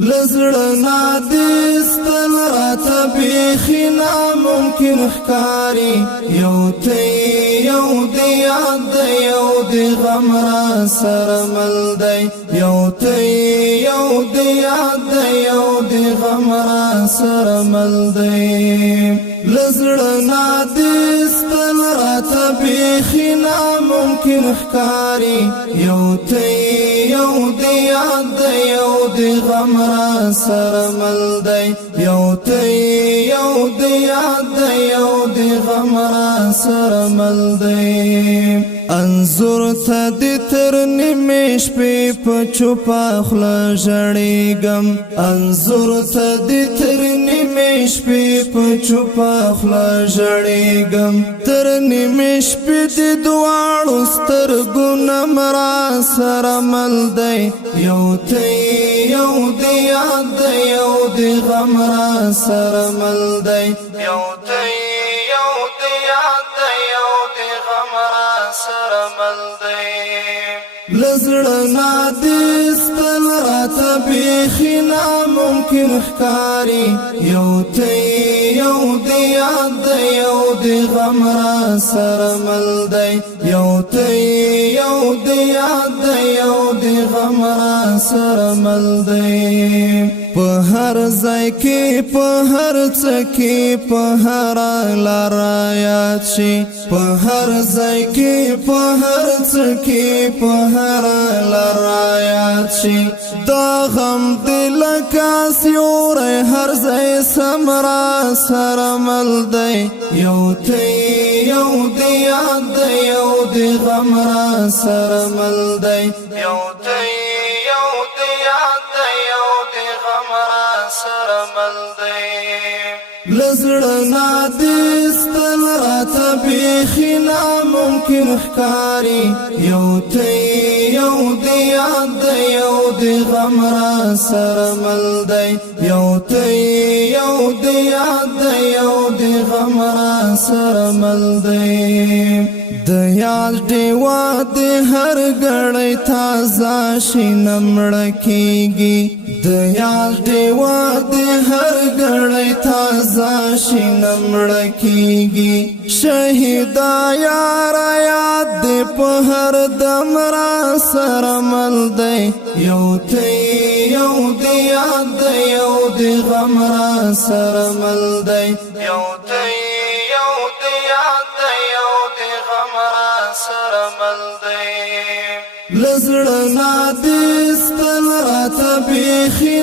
لزړنا دستل راته بیخي ناممکن ښکاري یو ته یو د یاد یو د غم را سره مل دی یو ته یو د یاد یو د غم را سره مل دی لزړنا دستل راته بیخي ناممکن ښکاري یو ته یو د یاد یو د غم را سره مل دی یو ته یو د یاد یو د غم را سره مل دی انظر ته د تر نیمې شپې په چوپه خوله ژړېږم انظر ته د تر نیمې شپې په چوپه خوله ژړېږم تر نیمې شپې د دواړو سترګو نه مرا سره مل دی یو ته یو د یاد یو د غم را سره مل دی یو ته یو د یاد یو د غم را سره مل دی لزړنا دستل راته بیخي ناممکن ښکاري یو ته یو د یاد یو د غم را سره مل دی یو ته یو د یاد یو د غم را سره مل دی په هر ځای کې په هر څه کې په هر لار یاد شي په هر ځای کې په هر څه کې په هر لار یاد شي دا غم دل کا سیوره هر ځای سمرا سره مل دی یو ته یو د یاد یو د غم را سره مل دی یو ته یو د یاد یو د غم را سره مل دی لزړنا دستل راته بیخي ناممکن ښکاري یو ته یو د یاد یو د غم را سره مل دی یو ته یو د یاد یو د غم را سره مل دی د یاد دیوا د هر غړی تازه شي نمړ کیږي د یاد دیوا د هر غړی تازه شي نمړ کیږي شهیدا یار یاد په هر دم را سره مل دی یو ته یو د یاد یو د غم را سره مل دی یو ته یو د یاد یو د غم را سره مل دی لزړنا دستل راته بیخي